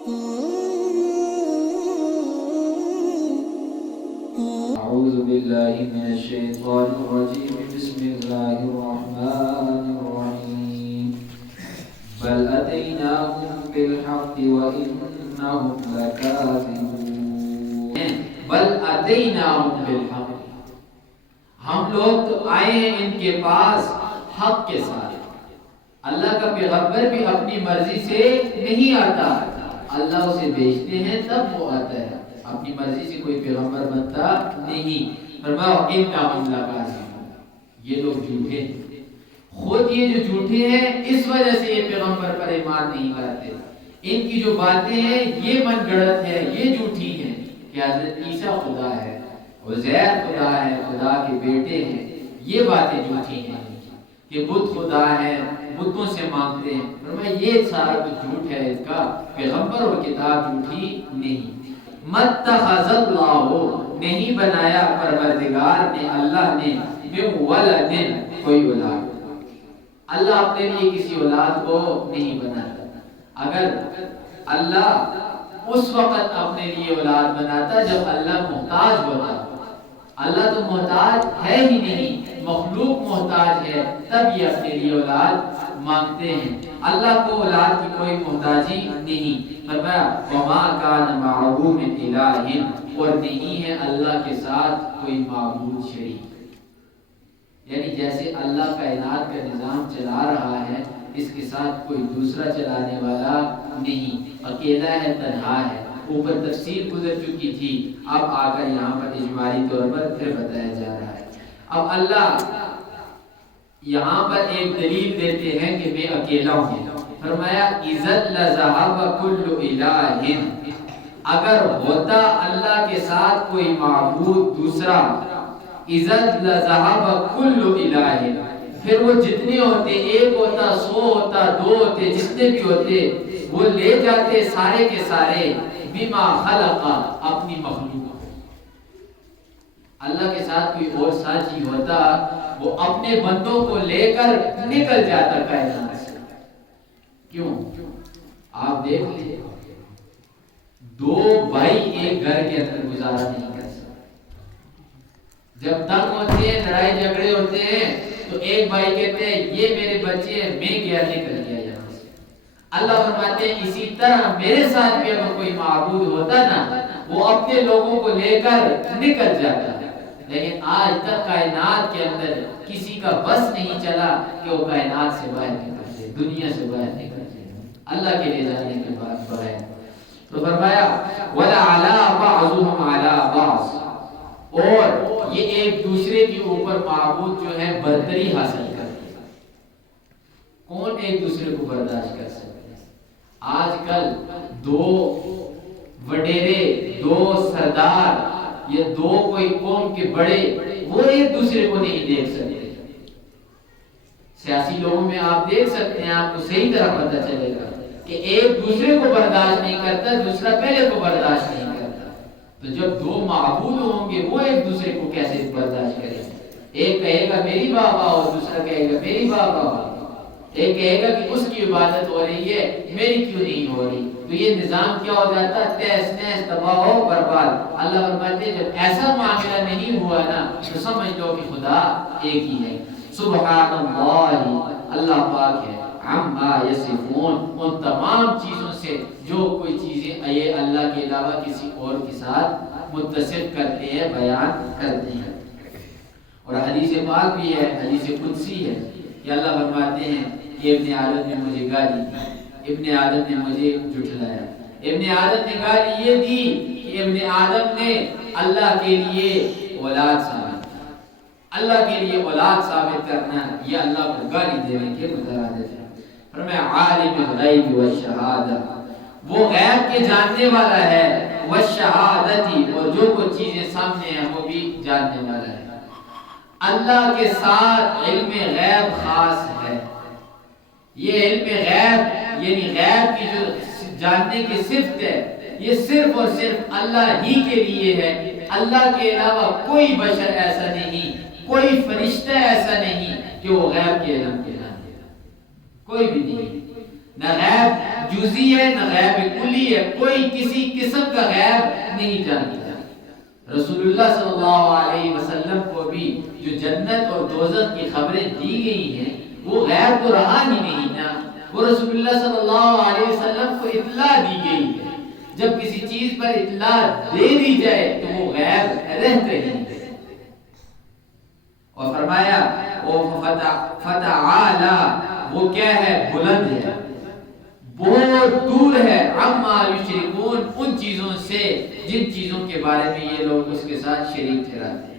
أعوذ بالله من الشيطان الرجيم بسم الله الرحمن الرحيم بل أتيناهم بالحق وإنهم لكاذبون بل أتيناهم بالحق ہم لوگ تو آئے ہیں ان کے پاس حق کے ساتھ. اللہ کا پیغمبر بھی اپنی مرضی سے نہیں آتا, اللہ اسے بھیجتے ہیں تب وہ آتا ہے. اپنی مرضی سے کوئی پیغمبر بنتا نہیں. فرمایا انہم لکاذبون, یہ لوگ جھوٹے ہیں. خود یہ جو جھوٹے ہیں اس وجہ سے یہ پیغمبر پر ایمان نہیں لاتے. ان کی جو باتیں ہیں یہ من گڑت ہے, یہ جھوٹی ہیں کہ حضرت عیسیٰ خدا ہے, عزیر خدا ہے, خدا کے بیٹے ہیں. یہ باتیں جھوٹی ہیں کہ بت خدا ہے, بتوں سے مانگتے ہیں. فرمایا یہ سارا کچھ جھوٹ ہے, اس کا پیغمبر اور کتاب جھوٹی نہیں. متخذ اللہ, نہیں بنایا پروردگار نے, اللہ نے, من ولد, کوئی اولاد. اللہ اپنے لیے کسی اولاد کو نہیں بناتا. اگر اللہ اس وقت اپنے لیے اولاد بناتا جب اللہ محتاج ہوتا. اللہ تو محتاج ہے ہی نہیں, مخلوق محتاج ہے, تب یہ اپنے لیے اولاد مانگتے ہیں. اللہ کو اولاد کی کوئی محتاجی نہیں. فرمایا وما کان معه من الہ, اور نہیں ہے اللہ کے ساتھ کوئی معبود شریک. یعنی جیسے اللہ کائنات کا نظام چلا رہا ہے اس کے ساتھ کوئی دوسرا چلانے والا نہیں, اکیلا ہے, تنہا ہے. اوپر تفصیل گزر چکی تھی, اب آ کر یہاں پر اجمالی طور پر پھر بتایا جا رہا ہے. اب اللہ یہاں پر ایک دلیل دیتے ہیں کہ میں اکیلا ہوں. فرمایا اذا لذهب كل الہ, اگر ہوتا اللہ کے ساتھ کوئی معبود دوسرا, اذا لذهب كل الہ, پھر وہ جتنے ہوتے, ایک ہوتا, 100 ہوتا, 2 ہوتے, جتنے بھی ہوتے, وہ لے جاتے سارے کے سارے بما خلق, اپنی مخلوق. اللہ کے ساتھ کوئی اور ساتھی ہوتا وہ اپنے بندوں کو لے کر نکل جاتا کائنات سے. کیوں؟ آپ دیکھ لیجیے, 2 بھائی ایک گھر کے اندر گزارا نہیں کر سکتے. جب تنگ ہوتے ہیں, لڑائی جھگڑے ہوتے ہیں, تو ایک بھائی کہتے ہیں یہ میرے بچے ہیں, میں گیا نکل گیا یہاں سے. اللہ فرماتے ہیں اسی طرح میرے ساتھ بھی اگر کوئی معبود ہوتا نا, وہ اپنے لوگوں کو لے کر نکل جاتا. لیکن آج تک کائنات کے اندر کسی کا بس نہیں چلا کہ وہ کائنات سے باہر نکل جائے, دنیا سے باہر نکل جائے, اللہ کے لے جانے کے بعد بغیر. تو فرمایا وَلَعَلَى بَعْضُهُمْ عَلَى بَعْضٍ, اور یہ ایک دوسرے کے اوپر معبود جو ہے برتری حاصل کرتے ہیں. کون ایک دوسرے کو برداشت کر سکتے ہیں؟ آج کل 2 وڈیرے, 2 سردار یا 2 کوئی قوم کے بڑے, وہ ایک دوسرے کو نہیں دیکھ سکتے. سیاسی لوگوں میں آپ دیکھ سکتے ہیں, آپ کو صحیح طرح پتہ چلے گا کہ ایک دوسرے کو برداشت نہیں کرتا, دوسرا پہلے کو برداشت نہیں کرتا. تو جب 2 معبود ہوں گے وہ ایک دوسرے کو کیسے برداشت کریں گے؟ ایک کہے گا میری بابا اور دوسرا کہے گا میری بابا. ایک کہے گا کہ اس کی عبادت ہو رہی ہے, میری کیوں نہیں ہو رہی. تو یہ نظام کیا ہو جاتا ہے؟ تہس نہس, تباہ و برباد. اللہ فرماتے ہیں جب ایسا معاملہ نہیں ہوا نا تو سمجھ لو کہ خدا ایک ہی ہے. سبحان اللہ, اللہ پاک ہے, عما یصفون, ان تمام چیزوں سے جو کوئی چیزیں یہ اللہ کے علاوہ کسی اور کے ساتھ متصف کرتے ہیں, بیان کرتے ہیں. اور حدیث پاک بھی ہے, حدیث قدسی ہے کہ اللہ فرماتے ہیں کہ ابن آدم نے مجھے گالی دی, ابن آدم نے مجھے جھٹلایا. ابن آدم نے گالی یہ دی کہ ابن آدم نے اللہ کے لیے اولاد ثابت, اللہ کے لیے اولاد ثابت کرنا یہ اللہ کو گالی دینے کے مترادف ہے. فرمایا عالم الغیب والشہادہ, وہ غیب کے جاننے والا ہے, والشہادتی, اور جو کچھ چیزیں سامنے ہیں وہ بھی جاننے والا ہے. اللہ کے ساتھ علم غیب خاص ہے. یہ علم غیب یعنی غیب کی جو جاننے کی صفت ہے یہ صرف اور صرف اللہ ہی کے لیے ہے. اللہ کے علاوہ کوئی بشر ایسا نہیں, کوئی فرشتہ ایسا نہیں کہ وہ غیب کے علم کے جانتے, کوئی بھی نہیں. نہ غیب جزئی ہے نہ غیب کلی ہے، کوئی کسی قسم کا غیب نہیں جانتا۔ رسول اللہ صلی اللہ علیہ وسلم کو بھی جو جنت اور دوزخ کی خبریں دی گئی ہیں وہ غیب تو رہا ہی نہیں نا، وہ رسول اللہ صلی اللہ علیہ وسلم کو اطلاع دی گئی ہے۔ جب کسی چیز پر اطلاع دے دی جائے تو وہ غیب رہتے ہیں۔ اور فرمایا وہ فتعالی، وہ کیا ہے؟ بلند ہے، بہت دور ہے، عما یشرکون، ان چیزوں سے جن چیزوں کے بارے میں یہ لوگ اس کے ساتھ شریک ٹھہراتے ہیں۔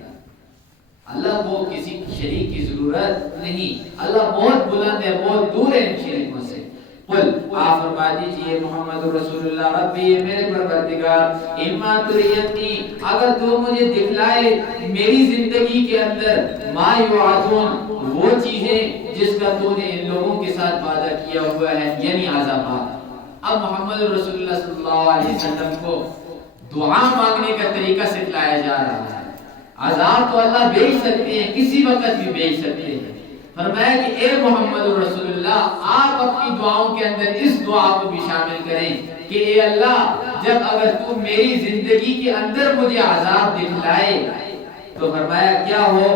اللہ کو کسی شریک کی ضرورت نہیں، اللہ بہت بلند ہے، بہت دور ہے ان شریکوں سے۔ قل، آپ فرما دیجئے محمد رسول اللہ، ربی، میرے پروردگار، اما ترینی، اگر تو مجھے دکھلائے میری زندگی کے اندر ما یوعدون، وہ چیزیں جس کا تو نے ان لوگوں کے ساتھ وعدہ کیا ہوا ہے، یعنی عذابات۔ اب محمد رسول اللہ صلی اللہ علیہ وسلم کو دعا مانگنے کا طریقہ سکھلایا جا رہا ہے۔ عذاب تو اللہ بھیج سکتے ہیں، کسی وقت بھی بھیج سکتے ہیں۔ فرمایا کہ اے محمد رسول اللہ، آپ اپنی دعاؤں کے اندر اس دعا کو بھی شامل کریں کہ اے اللہ، جب اگر تو میری زندگی کے اندر مجھے عذاب دکھلائے تو فرمایا کیا ہو؟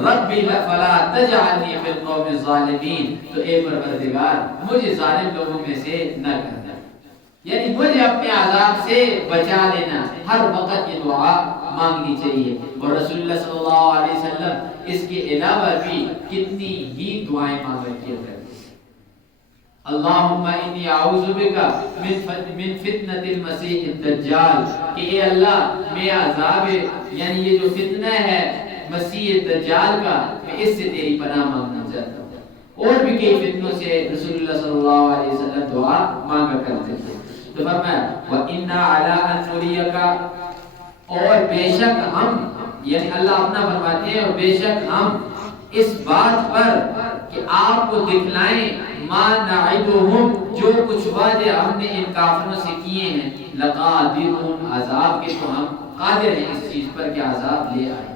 ربی فلا تجعلنی فی القوم الظالمین، تو اے پروردگار مجھے ظالم لوگوں میں سے نہ کرنا، یعنی مجھے اپنے عذاب سے بچا لینا۔ ہر وقت یہ دعا مانگنی چاہیے۔ اور رسول اللہ صلی اللہ علیہ وسلم اس کے علاوہ بھی کتنی ہی دعائیں مانگا کیا کرتے ہیں۔ اللہم انی اعوذ بک من فتنۃ المسیح الدجال، کہ اے اللہ میں عذاب، یعنی یہ جو فتنہ ہے مسیح دجال کا، میں اس سے تیری پناہ مانگنا چاہتا ہوں۔ اور بھی کئی فتنوں سے رسول اللہ صلی اللہ علیہ وسلم دعا مانگا کرتے تھے۔ تو فرمایا وَإِنَّا عَلَىٰ أَن نُرِيَكَ، اور بے شک ہم، یعنی اللہ اپنا فرماتے ہیں، اور بے شک ہم اس بات پر کہ آپ کو دکھلائیں ما نعدہم، جو کچھ وعدے ہم نے ان کافروں سے کیے ہیں، لقادرون، عذاب کے تو ہم قادر ہیں اس چیز پر کہ عذاب لے آئیں۔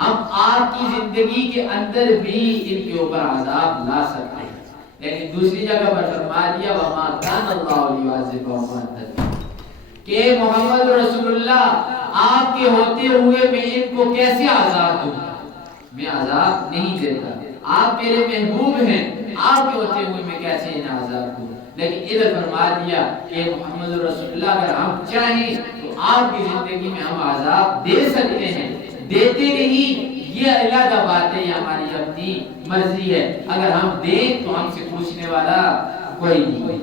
ہم آپ کی زندگی کے اندر بھی ان کے اوپر عذاب لا سکتے ہیں۔ لیکن دوسری جگہ پر فرما دیا وما کان اللہ لیعذبہم وانت فیہم، کہ محمد رسول اللہ آپ کے ہوتے ہوئے میں ان کو کیسے عذاب دوں؟ میں عذاب نہیں دیتا، آپ میرے محبوب ہیں، آپ کے ہوتے ہوئے میں کیسے انہیں عذاب دوں؟ لیکن ادھر فرما دیا کہ محمد رسول اللہ اگر ہم چاہیں تو آپ کی زندگی میں ہم عذاب دے سکتے ہیں، دیتے نہیں، یہ علیحدہ بات ہے، یہ ہماری اپنی مرضی ہے۔ اگر ہم دیں تو ہم سے پوچھنے والا کوئی نہیں۔